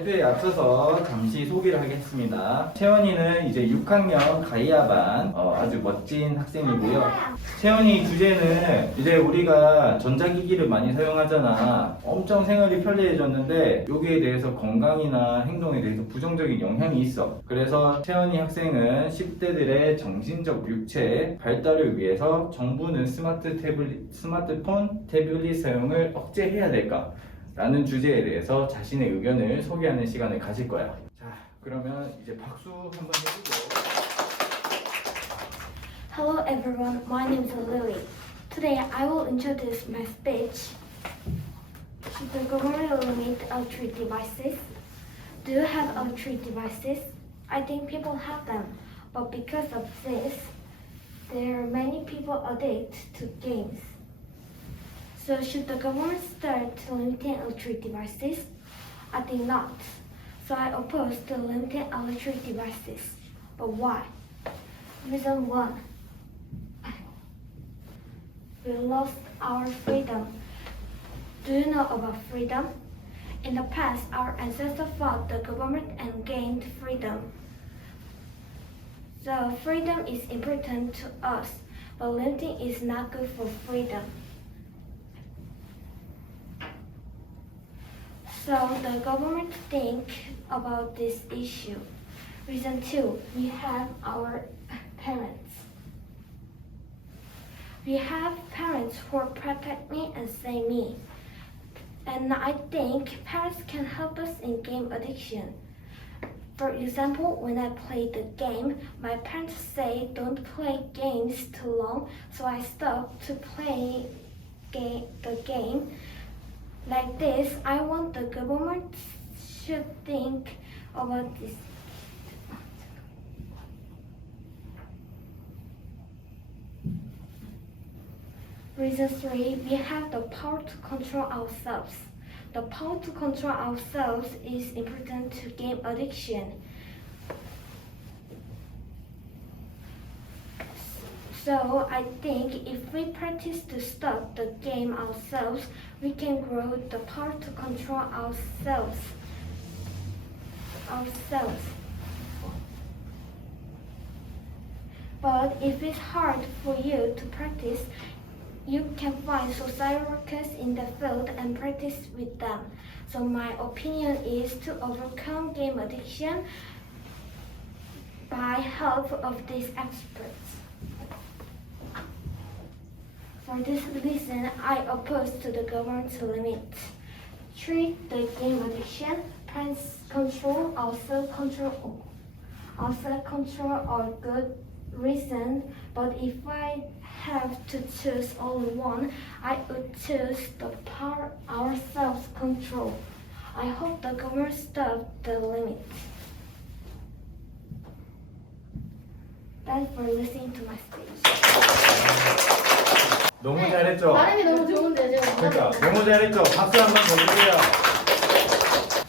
발표에 앞서서 잠시 소개를 하겠습니다. 채원이는 이제 6학년 가이아반 아주 멋진 학생이고요. 채원이 주제는 이제 우리가 전자기기를 많이 사용하잖아. 엄청 생활이 편리해졌는데 여기에 대해서 건강이나 행동에 대해서 부정적인 영향이 있어. 그래서 채원이 학생은 10대들의 정신적 육체 발달을 위해서 정부는 스마트폰, 태블릿 사용을 억제해야 될까? 라는 주제에 대해서 자신의 의견을 소개하는 시간을 가질 거야. 자, 그러면 이제 박수 한번 해주고. Hello everyone, my name is Lily. Today I will introduce my speech. Should the government limit electronic devices? Do you have electronic devices? I think people have them, but because of this, there are many people addicted to games. So should the government start limiting electronic devices? I think not. So I oppose to limiting electronic devices. But why? Reason 1. We lost our freedom. Do you know about freedom? In the past, our ancestors fought the government and gained freedom. So freedom is important to us, but limiting is not good for freedom. So the government think about this issue. Reason 2, we have our parents. We have parents who protect me and save me. And I think parents can help us in game addiction. For example, when I play the game, my parents say don't play games too long, so I stop to play the game. Like this, I want the government should think about this. Reason 3, we have the power to control ourselves. The power to control ourselves is important to game addiction. So I think if we practice to stop the game ourselves, we can grow the power to control ourselves. But if it's hard for you to practice, you can find social workers in the field and practice with them. So my opinion is to overcome game addiction by help of these experts. For this reason, I oppose to the government to limit. Treat the game addiction, parents control, also control are good reason, but if I have to choose only one, I would choose the power ourselves control. I hope the government stop the limit. Thanks for listening to my speech. 너무 잘했죠? 발음이 너무 좋은데 지금. 그러니까 너무 잘했죠? 박수 한 번 더 주세요.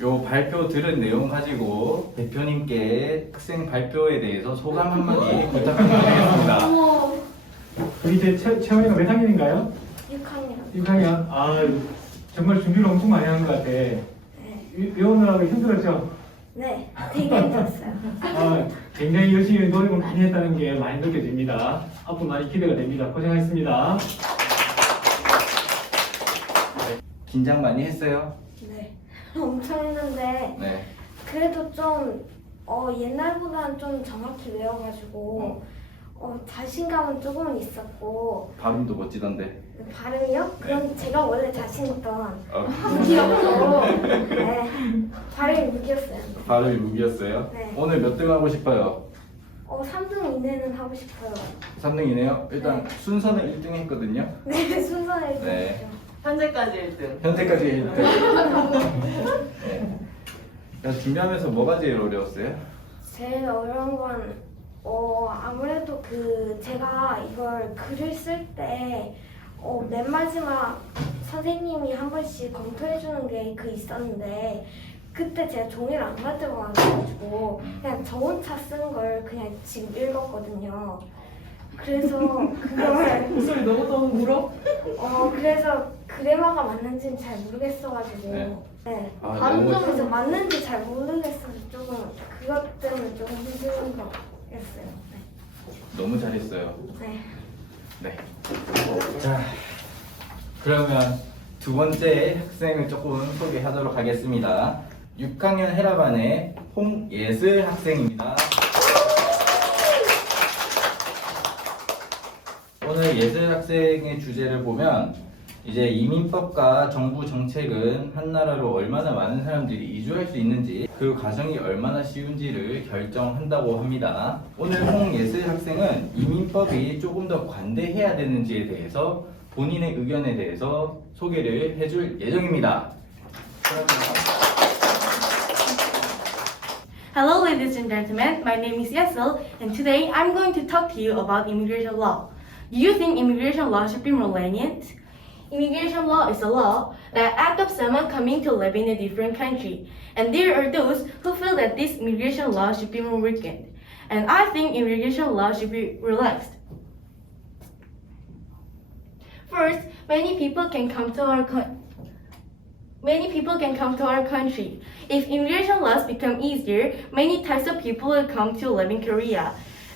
요 발표 들은 내용 가지고 대표님께 학생 발표에 대해서 소감 한마디 부탁드리겠습니다. 우리 이제 채원이가 몇 학년인가요? 6학년. 6학년. 아, 정말 준비를 엄청 많이 한 것 같아. 네. 외우느라고 힘들었죠? 네, 되게 힘들었어요. 아, 굉장히 열심히 노력을 많이 했다는 게 많이 느껴집니다. 앞으로 많이 기대가 됩니다. 고생하셨습니다. 긴장 많이 했어요? 네, 엄청 했는데 네. 그래도 좀 옛날보다는 좀 정확히 외워가지고 자신감은 조금은 있었고. 발음도 멋지던데. 발음이요? 그건 제가 원래 자신있던 어. 기억으로. 네, 발음이 무기였어요. 발음이 무기였어요? 네. 오늘 몇 등 하고 싶어요? 3등 이내는 하고 싶어요. 3등이네요? 일단 네. 순서는 1등 했거든요. 네, 순서에 네. 현재까지 1등. 현재까지 1등. 네. 자, 준비하면서 뭐가 제일 어려웠어요? 제일 어려운 건 아무래도 제가 이걸 글을 쓸 때 맨 마지막 선생님이 한 번씩 검토해 주는 게 있었는데 그때 제가 종이를 안 가지고 와가지고 그냥 저 혼자 쓴 걸 그냥 지금 읽었거든요. 그래서 그걸 목소리 너무 울어. 그래서 그래마가 맞는지는 잘 모르겠어가지고 네. 네. 아, 발음 그래서 맞는지 잘 모르겠어서 조금 그것 때문에 조금 힘든 거였어요. 너무 잘했어요. 네. 네. 자, 그러면 두 번째 학생을 조금 소개하도록 하겠습니다. 6학년 헤라반의 홍예슬 학생입니다. 오늘 예슬 학생의 주제를 보면 이제 이민법과 정부 정책은 한 나라로 얼마나 많은 사람들이 이주할 수 있는지 그 과정이 얼마나 쉬운지를 결정한다고 합니다. 오늘 홍예슬 학생은 이민법이 조금 더 관대해야 되는지에 대해서 본인의 의견에 대해서 소개를 해줄 예정입니다. Hello, ladies and gentlemen. My name is Yesel, and today I'm going to talk to you about immigration law. Do you think immigration law should be more lenient? Immigration law is a law that acts of someone coming to live in a different country, and there are those who feel that this immigration law should be more weakened. And I think immigration law should be relaxed. First, many people can come to our country. If immigration laws become easier, many types of people will come to live in Korea.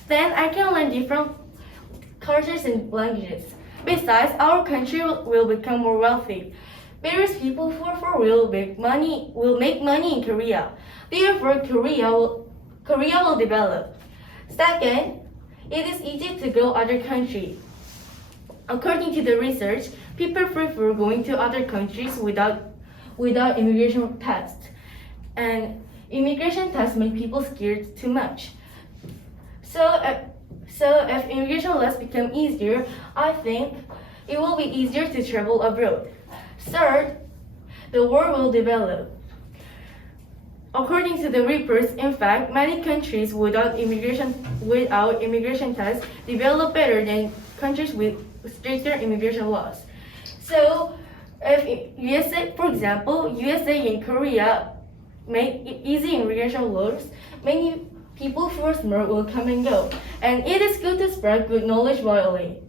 Then I can learn different cultures and languages. Besides, our country will become more wealthy. Various people who are for real will make money in Korea. Therefore, Korea will develop. Second, it is easy to go other countries. According to the research, people prefer going to other countries without immigration tests. And immigration tests make people scared too much. So if immigration laws become easier, I think it will be easier to travel abroad. Third, the world will develop. According to the reports, in fact, many countries without immigration tests develop better than countries with stricter immigration laws. So, if USA, for example, USA and Korea make easy immigration laws, many people who are smart will come and go. And it is good to spread good knowledge widely.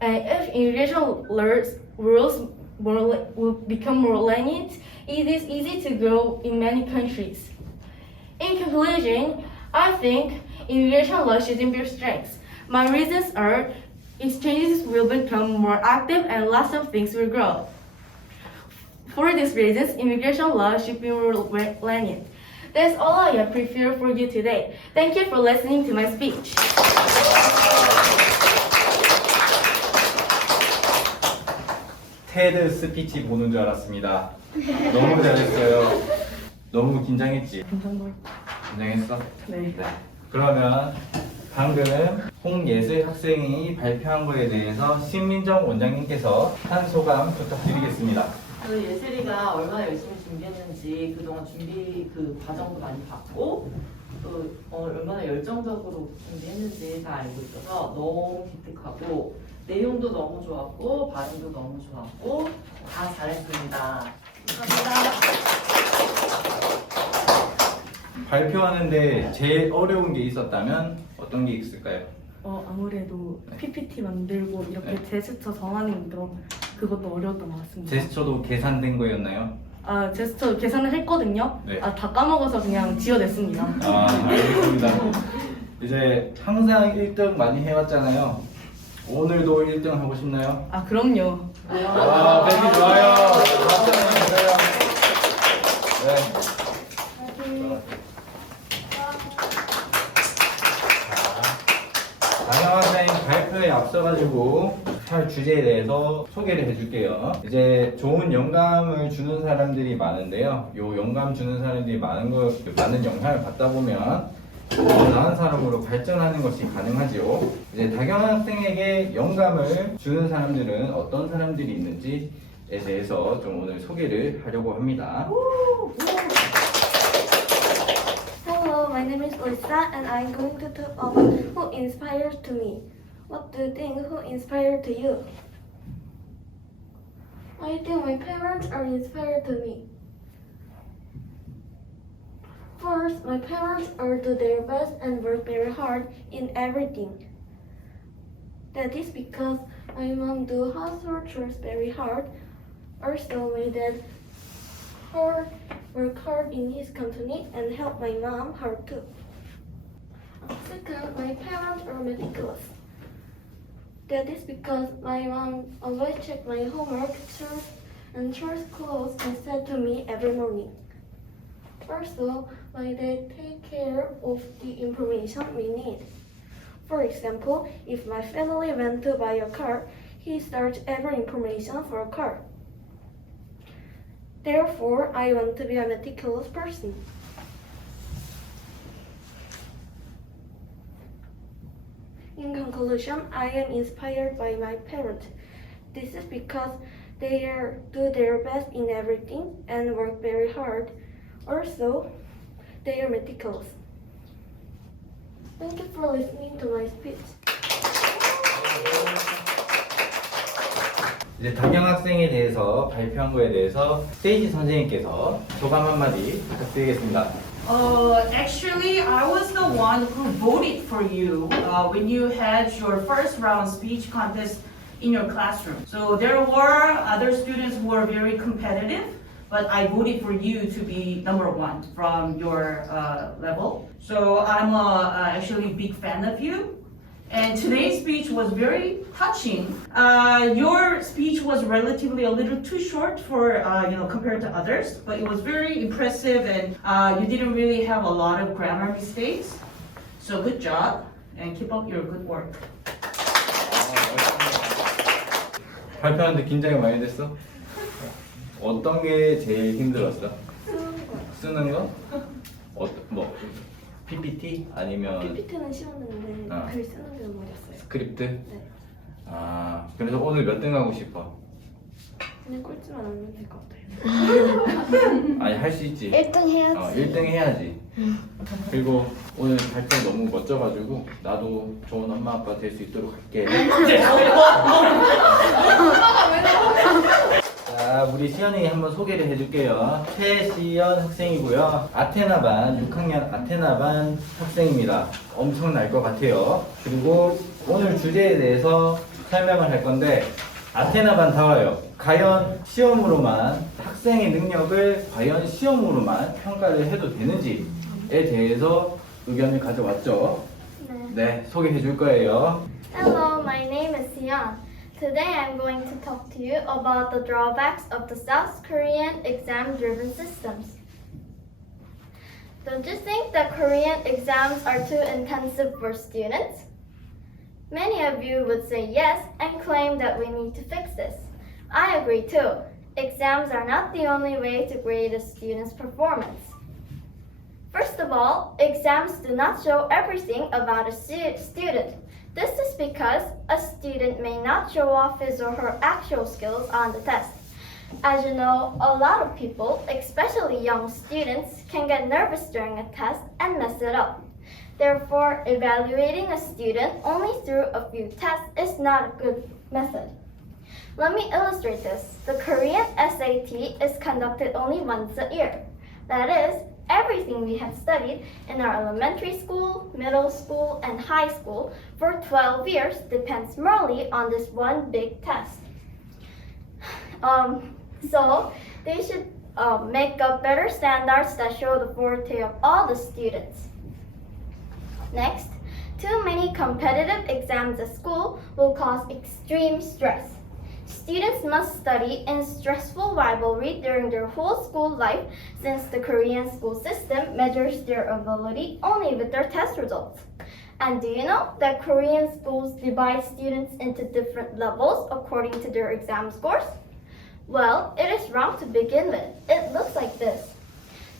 And if immigration rules will become more lenient, it is easy to grow in many countries. In conclusion, I think immigration law shouldn't be strict. My reasons are exchanges will become more active and lots of things will grow. For these reasons, immigration law should be more lenient. That's all I have prepared for you today. Thank you for listening to my speech. 테드 스피치 보는 줄 알았습니다. 너무 잘했어요. 너무 긴장했지? 긴장했어? 네. 그러면 방금 홍예슬 학생이 발표한 거에 대해서 신민정 원장님께서 한 소감 부탁드리겠습니다. 그 예슬이가 얼마나 열심히 준비했는지 그동안 준비 그 과정도 많이 봤고 또 얼마나 열정적으로 준비했는지 다 알고 있어서 너무 기특하고 내용도 너무 좋았고 발음도 너무 좋았고 다 잘했습니다. 감사합니다. 발표하는데 제일 어려운 게 있었다면 어떤 게 있을까요? 아무래도 네. PPT 만들고 이렇게 네. 제스처 전하는 그것도 어려웠던 것 같습니다. 제스처도 계산된 거였나요? 제스처 계산을 했거든요. 네. 다 까먹어서 그냥 지어냈습니다. 알겠습니다. 이제 항상 1등 많이 해왔잖아요. 오늘도 1등 하고 싶나요? 그럼요. 밴디 좋아요. 박수 한번 주세요. 네. 강영학생 발표에 앞서가지고 할 주제에 대해서 소개를 해줄게요. 이제 좋은 영감을 주는 사람들이 많은데요. 요 영감 주는 사람들이 많은 영향을 받다 보면 더 나은 사람으로 발전하는 것이 가능하지요. 이제 다경학생에게 영감을 주는 사람들은 어떤 사람들이 있는지에 대해서 좀 오늘 소개를 하려고 합니다. Hello, my name is Lisa, and I'm going to talk about who inspires to me. What do you think? Who inspired to you? I think my parents are inspired to me. First, my parents are do their best and work very hard in everything. That is because my mom do household chores very hard. Also, my dad work hard in his company and help my mom hard too. Second, my parents are meticulous. That is because my mom always check my homework, chores, and chores clothes and send to me every morning. Also, my dad take care of the information we need. For example, if my family went to buy a car, he searched every information for a car. Therefore, I want to be a meticulous person. In conclusion, I am inspired by my parents. This is because they do their best in everything and work very hard. Also, they are meticulous. Thank you for listening to my speech. 이제 담영 학생에 대해서 발표한 거에 대해서 세이지 선생님께서 소감 한마디 부탁드리겠습니다. Actually, I was the one who voted for you when you had your first round speech contest in your classroom. So there were other students who were very competitive, but I voted for you to be number one from your level. So I'm actually a big fan of you. And today's speech was very touching. Your speech was relatively a little too short for, compared to others, but it was very impressive and you didn't really have a lot of grammar mistakes. So good job and keep up your good work. 발표하는데 긴장이 많이 됐어? 어떤 게 제일 힘들었어? 쓰는 거? 뭐 PPT 아니면 PPT는 쉬웠는데 글 쓰는 게 어려웠어요. 스크립트? 네. 아, 그래서 오늘 몇 등 하고 싶어? 그냥 꼴찌만 안 하면 될 것 같아요. 아니 할 수 있지. 1등 해야지. 1등 해야지. 그리고 오늘 발표 너무 멋져가지고 나도 좋은 엄마 아빠 될 수 있도록 할게. 자, 우리 시연이 한번 소개를 해줄게요. 최시연 학생이고요. 아테나반 6학년 아테나반 학생입니다. 엄청날 것 같아요. 그리고 오늘 주제에 대해서 설명을 할 건데 아테나반다워요. 과연 시험으로만 학생의 능력을 과연 시험으로만 평가를 해도 되는지에 대해서 의견을 가져왔죠. 네, 소개해 줄 거예요. Hello, my name is Sion. Today I'm going to talk to you about the drawbacks of the South Korean exam-driven systems. Don't you think that Korean exams are too intensive for students? Many of you would say yes and claim that we need to fix this. I agree too. Exams are not the only way to grade a student's performance. First of all, exams do not show everything about a student. This is because a student may not show off his or her actual skills on the test. As you know, a lot of people, especially young students, can get nervous during a test and mess it up. Therefore, evaluating a student only through a few tests is not a good method. Let me illustrate this. The Korean SAT is conducted only once a year. That is, everything we have studied in our elementary school, middle school, and high school for 12 years depends merely on this one big test. So they should make up better standards that show the forte of all the students. Next, too many competitive exams at school will cause extreme stress. Students must study in stressful rivalry during their whole school life since the Korean school system measures their ability only with their test results. And do you know that Korean schools divide students into different levels according to their exam scores? Well, it is wrong to begin with. It looks like this.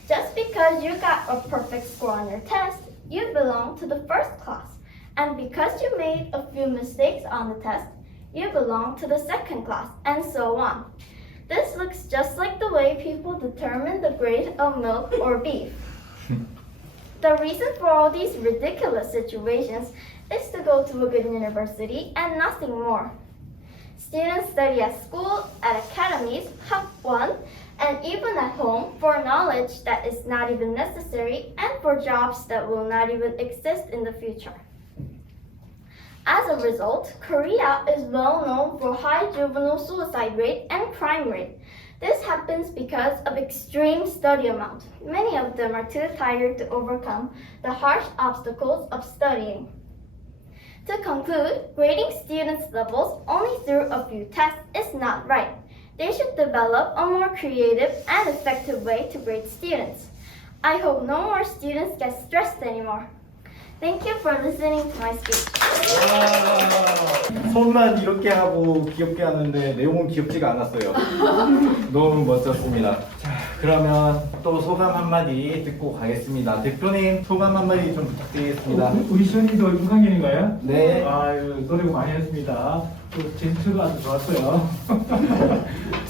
Just because you got a perfect score on your test, you belong to the first class. And because you made a few mistakes on the test, you belong to the second class, and so on. This looks just like the way people determine the grade of milk or beef. The reason for all these ridiculous situations is to go to a good university and nothing more. Students study at school, at academies, 학원, and even at home for knowledge that is not even necessary and for jobs that will not even exist in the future. As a result, Korea is well known for high juvenile suicide rate and crime rate. This happens because of extreme study amount. Many of them are too tired to overcome the harsh obstacles of studying. To conclude, grading students' levels only through a few tests is not right. They should develop a more creative and effective way to grade students. I hope no more students get stressed anymore. Thank you for listening to my speech. 손만 이렇게 하고 귀엽게 하는데 내용은 귀엽지가 않았어요. 너무 멋졌습니다. 자, 그러면 또 소감 한마디 듣고 가겠습니다. 대표님 소감 한마디 좀 부탁드리겠습니다. 우리 시연이도 6학년인가요? 네. 아유, 노력 많이 했습니다. 또 제스처도 아주 좋았어요.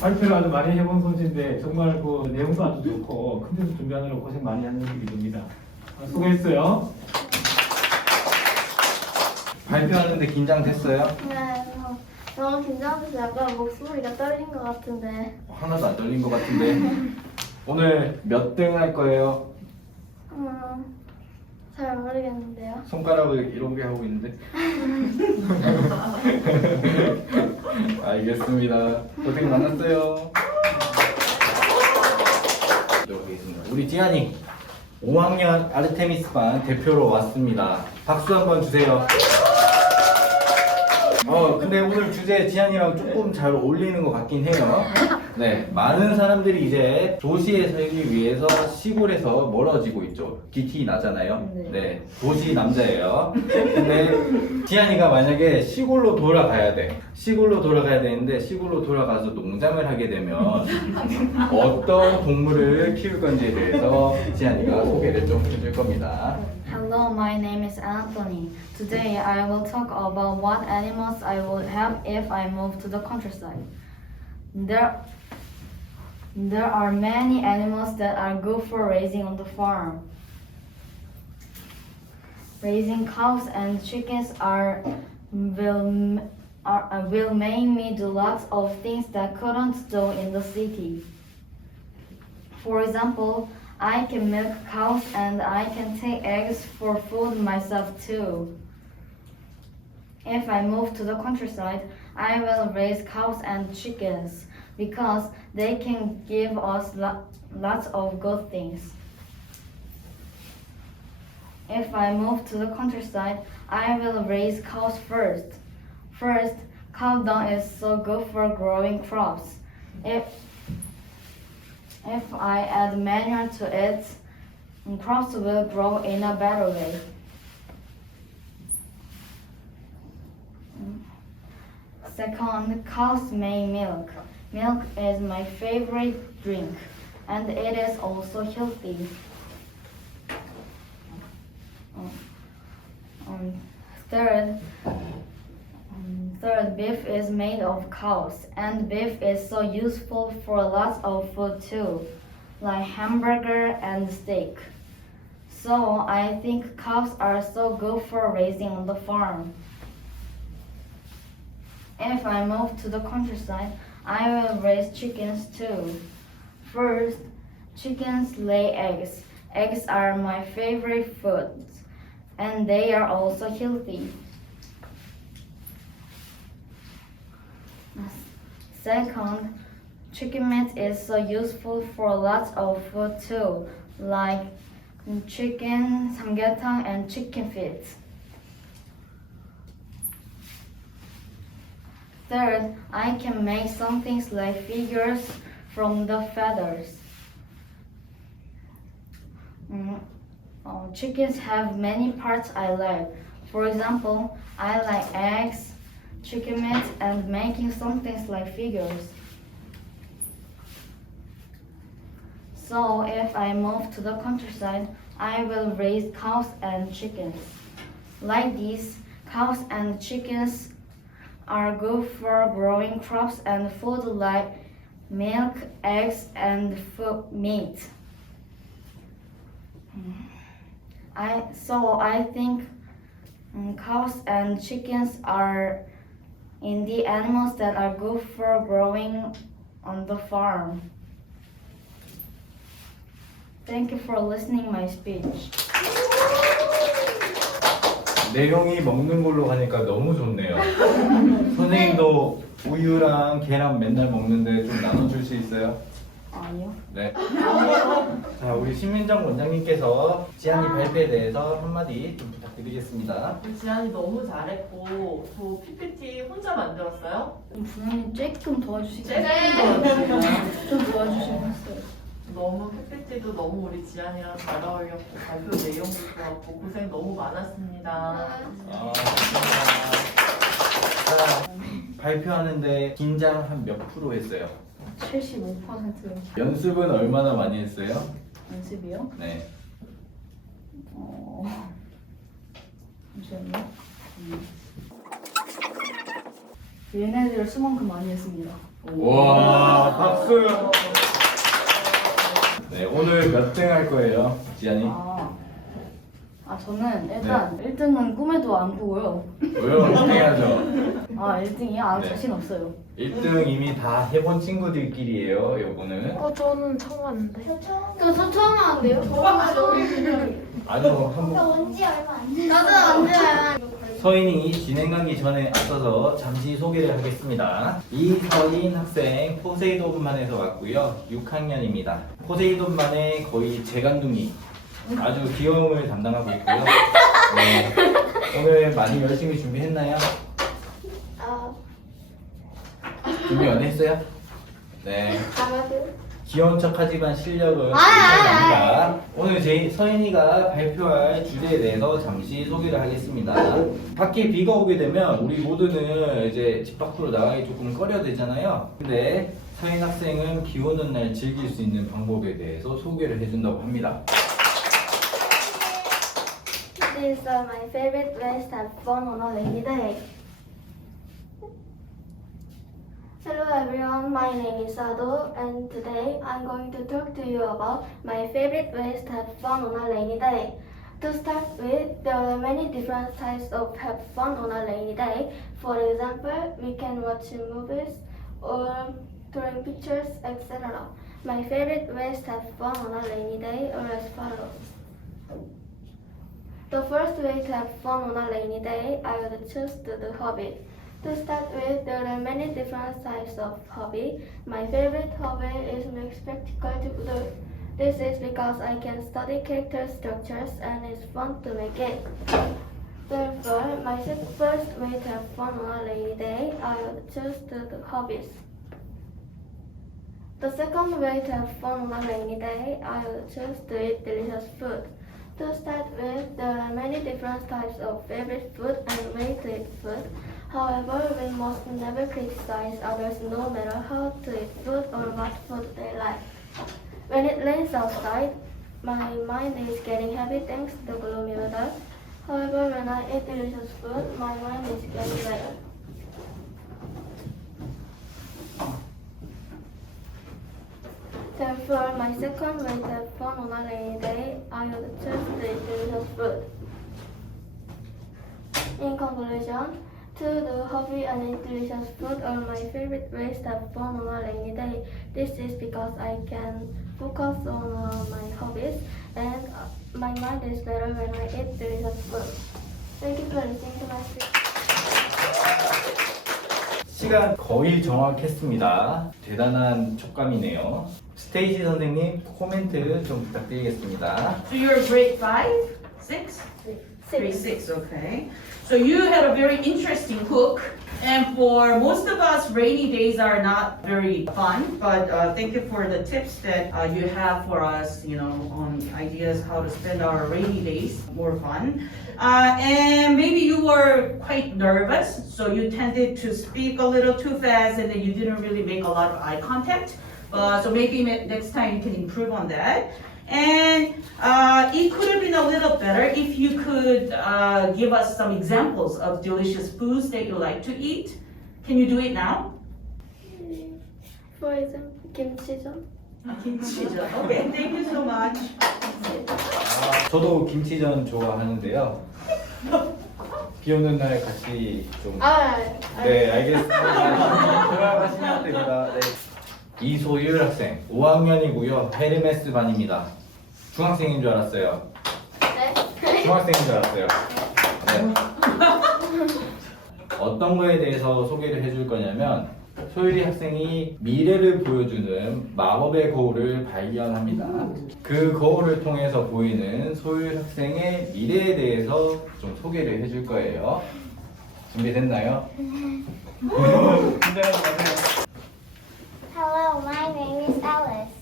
발표를 아주 많이 해본 손인데 정말 그 내용도 아주 좋고 컨텐츠 준비하느라 고생 많이 하는 느낌이 듭니다. 수고했어요. 발표하는데 긴장됐어요? 네, 너무 긴장돼서 약간 목소리가 떨린 것 같은데. 하나도 안 떨린 것 같은데. 오늘 몇 등 할 거예요? 잘 모르겠는데요. 손가락을 이렇게 하고 있는데. 알겠습니다. 고생 많았어요. 우리 지안이 5학년 아르테미스반 대표로 왔습니다. 박수 한번 주세요. 근데 오늘 주제 지안이랑 조금 잘 어울리는 것 같긴 해요. 네, 많은 사람들이 이제 도시에 살기 위해서 시골에서 멀어지고 있죠. DT 나잖아요. 네, 도시 남자예요. 근데 지안이가 만약에 시골로 돌아가야 돼. 시골로 돌아가야 되는데 시골로 돌아가서 농장을 하게 되면 어떤 동물을 키울 건지에 대해서 지안이가 소개를 좀 해줄 겁니다. Hello, my name is Anthony. Today I will talk about what animals I would have if I moved to the countryside. There are many animals that are good for raising on the farm. Raising cows and chickens will make me do lots of things that couldn't do in the city. For example, I can milk cows and I can take eggs for food myself too. If I move to the countryside, I will raise cows and chickens because they can give us lots of good things. If I move to the countryside, I will raise cows first. First, cow dung is so good for growing crops. If I add manure to it, crops will grow in a better way. Second, cows make milk. Milk is my favorite drink, and it is also healthy. Third, beef is made of cows, and beef is so useful for lots of food too, like hamburger and steak. So I think cows are so good for raising on the farm. If I move to the countryside, I will raise chickens too. First, chickens lay eggs. Eggs are my favorite food, and they are also healthy. Second, chicken meat is so useful for lots of food too, like chicken, samgyetang, and chicken feet. Third, I can make some things like figures from the feathers. Chickens have many parts I like. For example, I like eggs, chicken meat, and making some things like figures. So if I move to the countryside, I will raise cows and chickens. Like these, cows and chickens are good for growing crops and food like milk, eggs, and meat. I think cows and chickens are in the animals that are good for growing on the farm. Thank you for listening my speech. 내용이 먹는 걸로 가니까 너무 좋네요. 선생님도 우유랑 계란 맨날 먹는데 좀 나눠줄 수 있어요? 아니요. 네. 자, 우리 신민정 원장님께서 지한이 발표에 대해서 한마디 좀 부탁드리겠습니다. 우리 지안이 너무 잘했고 저 PPT 혼자 만들었어요? 부모님 조금 도와주시겠어요? 좀 좀 도와주시면 했어요. 너무 PPT도 너무 우리 지안이랑 잘 어울렸고 발표 내용도 좋았고 고생 너무 많았습니다. 아, 자, 발표하는데 긴장 한 몇 프로 했어요? 75%요. 연습은 얼마나 많이 했어요? 연습이요? 네. 잠시만요. 얘네들 수만큼 많이 했습니다. 와, 박수! 네, 오늘 몇 등 할 거예요, 지한이? 저는 일단 1등은 꿈에도 안 꾸고요. 왜요? 1등 해야죠. 1등이요? 네. 자신 없어요. 1등 이미 다 해본 친구들끼리예요, 요거는. 저는 처음 왔는데. 저 처음 하는데요? 아주 한번. 온지 얼마 안 돼. 나도 안 돼요. 서인이 진행하기 전에 앞서서 잠시 소개를 하겠습니다. 이서인 학생 포세이돈반에서 왔고요. 6학년입니다. 포세이돈반의 거의 재간둥이, 아주 귀여움을 담당하고 있고요. 네. 오늘 많이 열심히 준비했나요? 준비 안 했어요? 네. 귀여운 척하지만 실력은 괜찮습니다. 오늘 서인이가 발표할 주제에 대해서 잠시 소개를 하겠습니다. 밖에 비가 오게 되면 우리 모두는 이제 집 밖으로 나가기 조금 꺼려되잖아요. 근데 서인 학생은 비 오는 날 즐길 수 있는 방법에 대해서 소개를 해준다고 합니다. These are my favorite ways to have fun on a rainy day. Hello everyone, my name is Sado and today I'm going to talk to you about my favorite ways to have fun on a rainy day. To start with, there are many different types of have fun on a rainy day. For example, we can watch movies or drawing pictures, etc. My favorite ways to have fun on a rainy day are as follows. The first way to have fun on a rainy day, I would choose to do hobby. To start with, there are many different types of hobby. My favorite hobby is make spectacle to do. This is because I can study character structures and it's fun to make it. Therefore, my first way to have fun on a rainy day, I would choose to do hobbies. The second way to have fun on a rainy day, I would choose to eat delicious food. To start with, there are many different types of favorite food and way to eat food. However, we must never criticize others no matter how to eat food or what food they like. When it rains outside, my mind is getting heavy thanks to the gloomy weather. However, when I eat delicious food, my mind is getting better. Therefore, my second way to have fun on a rainy day, I would choose to eat delicious food. In conclusion, to do hobby and eat delicious food are my favorite ways to have fun on a rainy day. This is because I can focus on my hobbies and my mind is better when I eat delicious food. Thank you for listening to my speech. 시간 거의 정확했습니다. 대단한 촉감이네요. 스테이지 선생님 코멘트 좀 부탁드리겠습니다. So you're grade 5, 6? Grade 6, okay. So you had a very interesting hook, and for most of us, rainy days are not very fun. But thank you for the tips that you have for us. On ideas how to spend our rainy days more fun. And maybe you were quite nervous, so you tended to speak a little too fast, and then you didn't really make a lot of eye contact. So maybe next time you can improve on that. And it could have been a little better if you could give us some examples of delicious foods that you like to eat. Can you do it now? For example, kimchi전. 김치전. Okay, thank you so much. 저도 김치전 좋아하는데요. 비 오는 날 같이 좀. 네, 알겠습니다. 들어가시면 됩니다. 네. 이소율 학생, 5학년이고요. 헤르메스 반입니다. 중학생인 줄 알았어요. 네? 중학생인 줄 알았어요. 네. 어떤 거에 대해서 소개를 해줄 거냐면 소율이 학생이 미래를 보여주는 마법의 거울을 발견합니다. 그 거울을 통해서 보이는 소율 학생의 미래에 대해서 좀 소개를 해줄 거예요. 준비됐나요? 긴장하지 마세요. Hello, my name is Alice.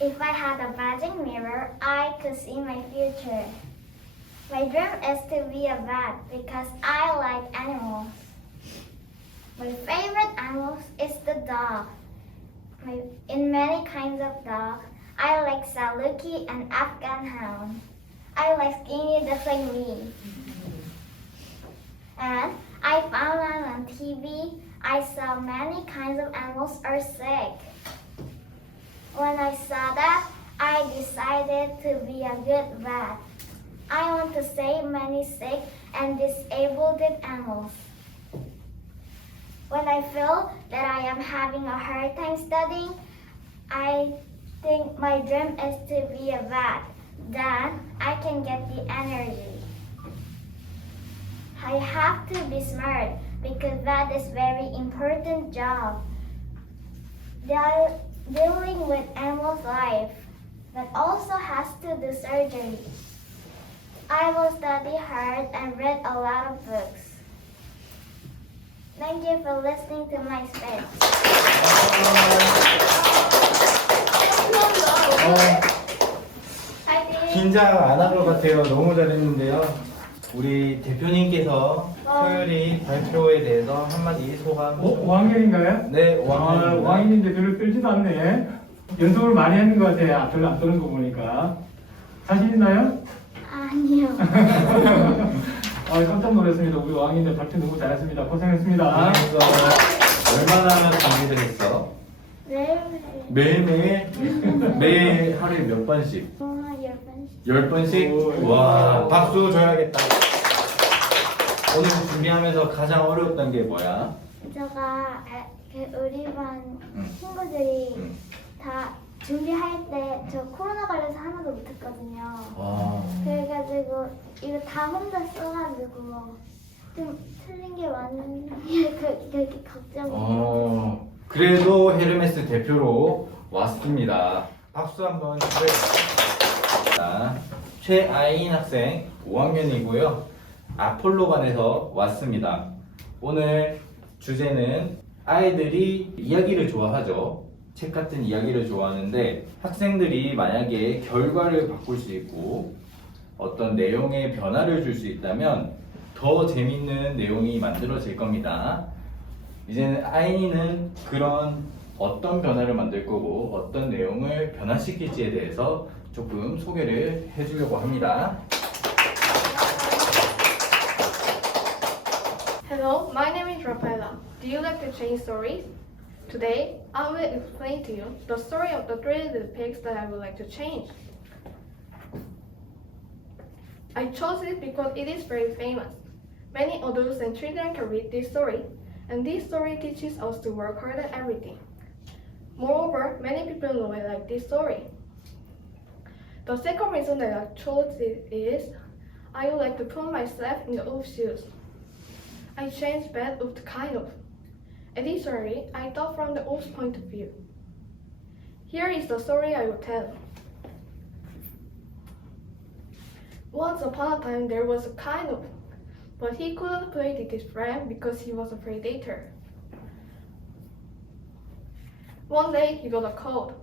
If I had a magic mirror, I could see my future. My dream is to be a bat because I like animals. My favorite animal is the dog. In many kinds of dogs, I like Saluki and Afghan Hound. I like skinny just like me. And I found out on TV, I saw many kinds of animals are sick. When I saw that, I decided to be a good vet. I want to save many sick and disabled animals. When I feel that I am having a hard time studying, I think my dream is to be a vet. Then I can get the energy. I have to be smart because that is very important job. They are dealing with animals' life, but also has to do surgery. I will study hard and read a lot of books. Thank you for listening to my speech. 긴장 안 한 것 같아요. 너무 잘했는데요. 우리 대표님께서 소율이 발표에 대해서 한마디 소감. 5학년인가요? 네, 5학년입니다. 5학년인데 별로 떨지도 않네. 연습을 많이 했는 것 같아요. 별로 안 떠는 거 보니까. 자신 있나요? 아니요. 깜짝 놀랐습니다. 우리 5학년들 발표 너무 잘했습니다. 고생했습니다. 얼마나 준비를 했어? 매일매일? 매일 하루에 몇 번씩? 10번씩? 와, 박수 줘야겠다. 오늘 준비하면서 가장 어려웠던 게 뭐야? 제가 우리 반 친구들이 다 준비할 때 저 코로나 걸려서 하나도 못했거든요. 와. 그래가지고 이거 다 혼자 써가지고 좀 틀린 게 많은데 그렇게 걱정이 그래도 헤르메스 대표로 왔습니다. 박수 한번 주세요. 최아인 학생 5학년이고요. 아폴로반에서 왔습니다. 오늘 주제는 아이들이 이야기를 좋아하죠. 책 같은 이야기를 좋아하는데 학생들이 만약에 결과를 바꿀 수 있고 어떤 내용의 변화를 줄 수 있다면 더 재밌는 내용이 만들어질 겁니다. 이제는 아인이는 그런 어떤 변화를 만들 거고 어떤 내용을 변화시킬지에 대해서 조금 소개를 해주려고 합니다. Hello, my name is Rafaela. Do you like to change stories? Today, I will explain to you the story of the three little pigs that I would like to change. I chose it because it is very famous. Many adults and children can read this story, and this story teaches us to work hard at everything. Moreover, many people know I like this story. The second reason that I chose it is I would like to put myself in the wolf's shoes. I changed bad wolf kind of. Additionally, I thought from the wolf's point of view. Here is the story I will tell. Once upon a time, there was a kind of, but he couldn't play with his friend because he was a predator. One day, he got a cold,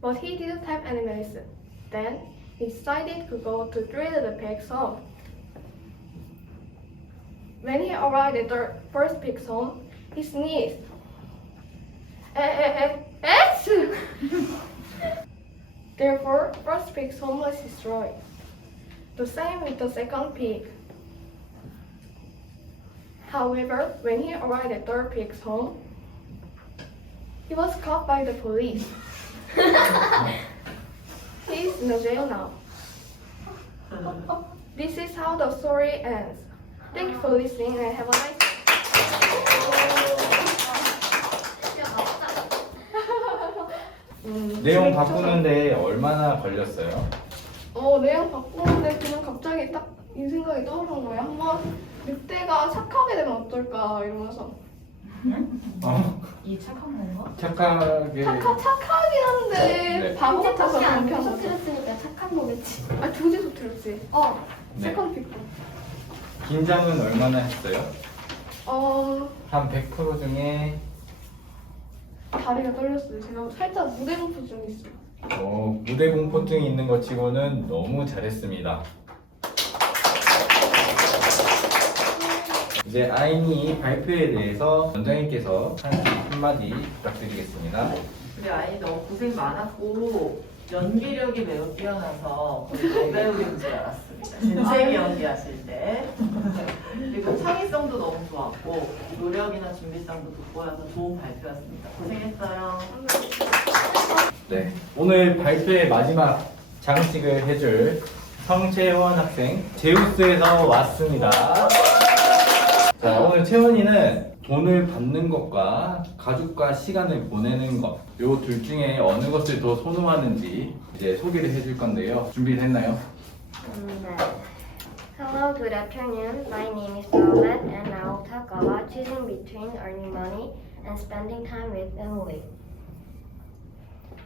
but he didn't have any medicine. Then, he decided to go to three little pigs' home. When he arrived at the first pig's home, he sneezed. Therefore, first pig's home was destroyed. The same with the second pig. However, when he arrived at third pig's home, he was caught by the police. He is in the jail now. This is how the story ends. Thank you for listening and have a nice day. 내용 바꾸는데 얼마나 걸렸어요? 내용 바꾸는데 그냥 갑자기 딱 이 생각이 떠오른 거예요. 한번 늑대가 착하게 되면 어떨까 이러면서. 이 착한 건가? 착하게 착하긴 한데 네. 바보 같아서 안 그렇게 하는 거죠. 소트렸으니까 착한 거겠지. 아 조지 소트렸지. 네. 세컨 피플. 긴장은 얼마나 했어요? 한 한 100% 중에 다리가 떨렸어요. 제가 살짝 무대 공포증이 있어요. 무대 공포증이 있는 것 치고는 너무 잘했습니다. 이제 아이니 발표에 대해서 원장님께서 한마디 부탁드리겠습니다. 우리 아이 너무 고생 많았고 연기력이 매우 뛰어나서 거의 배우인 줄 알았습니다. 진sek이 연기하실 때. 그리고 창의성도 너무 좋았고 노력이나 준비성도 돋보여서 좋은 발표였습니다. 고생했어요. 네, 오늘 발표의 마지막 장식을 해줄 성채원 학생 제우스에서 왔습니다. 자, 오늘 채원이는 돈을 받는 것과 가족과 시간을 보내는 것, 요 둘 중에 어느 것을 더 선호하는지 이제 소개를 해줄 건데요. 준비됐나요? Hello, good afternoon. My name is Violet, and I will talk about choosing between earning money and spending time with family.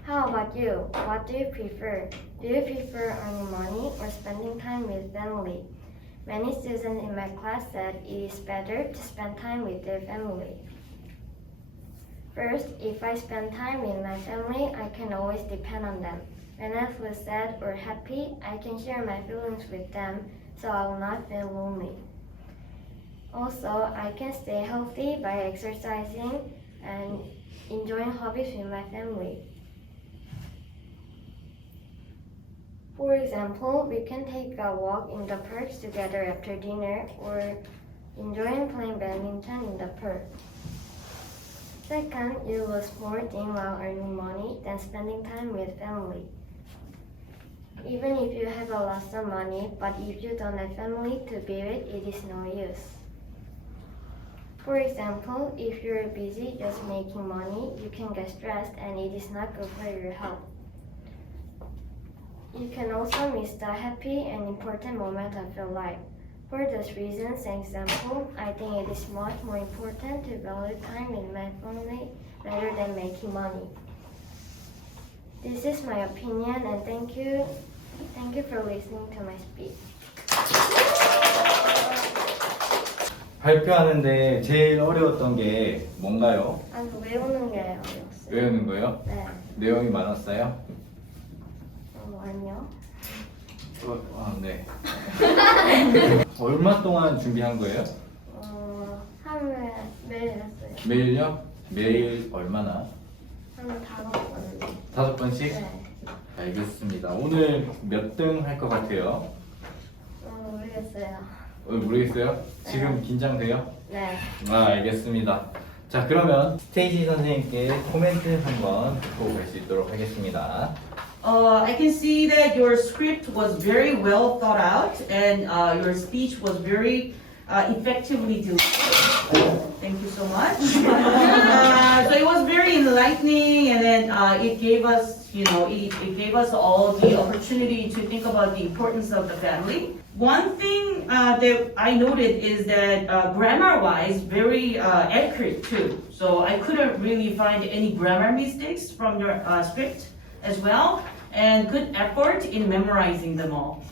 How about you? What do you prefer? Do you prefer earning money or spending time with family? Many students in my class said it is better to spend time with their family. First, if I spend time with my family, I can always depend on them. When I feel sad or happy, I can share my feelings with them, so I will not feel lonely. Also, I can stay healthy by exercising and enjoying hobbies with my family. For example, we can take a walk in the parks together after dinner or enjoying playing badminton in the park. Second, you lose more things while earning money than spending time with family. Even if you have a lot of money, but if you don't have family to be with, it is no use. For example, if you're busy just making money, you can get stressed and it is not good for your health. You can also miss the happy and important moment of your life. For those reasons and example, I think it is much more important to value time with my family rather than making money. This is my opinion, and thank you for listening to my speech. 발표하는데 제일 어려웠던 게 뭔가요? 외우는 게 어려웠어요. 외우는 거요? 네. 내용이 많았어요? 아니요. 네. 얼마 동안 준비한 거예요? 하루에 매일 했어요. 매일요? 매일 얼마나? 한 5번. 5번씩? 네. 알겠습니다. 오늘 몇 등 할 것 같아요? 모르겠어요. 모르겠어요? 지금 긴장돼요? 네. 알겠습니다. 자, 그러면 스테이지 선생님께 코멘트 한번 듣고 갈 수 있도록 하겠습니다. I can see that your script was very well thought out and your speech was very effectively delivered. Thank you so much. So it was very enlightening, and then it gave us, it gave us all the opportunity to think about the importance of the family. One thing that I noted is that grammar-wise, very accurate too. So I couldn't really find any grammar mistakes from your script as well, and good effort in memorizing them all.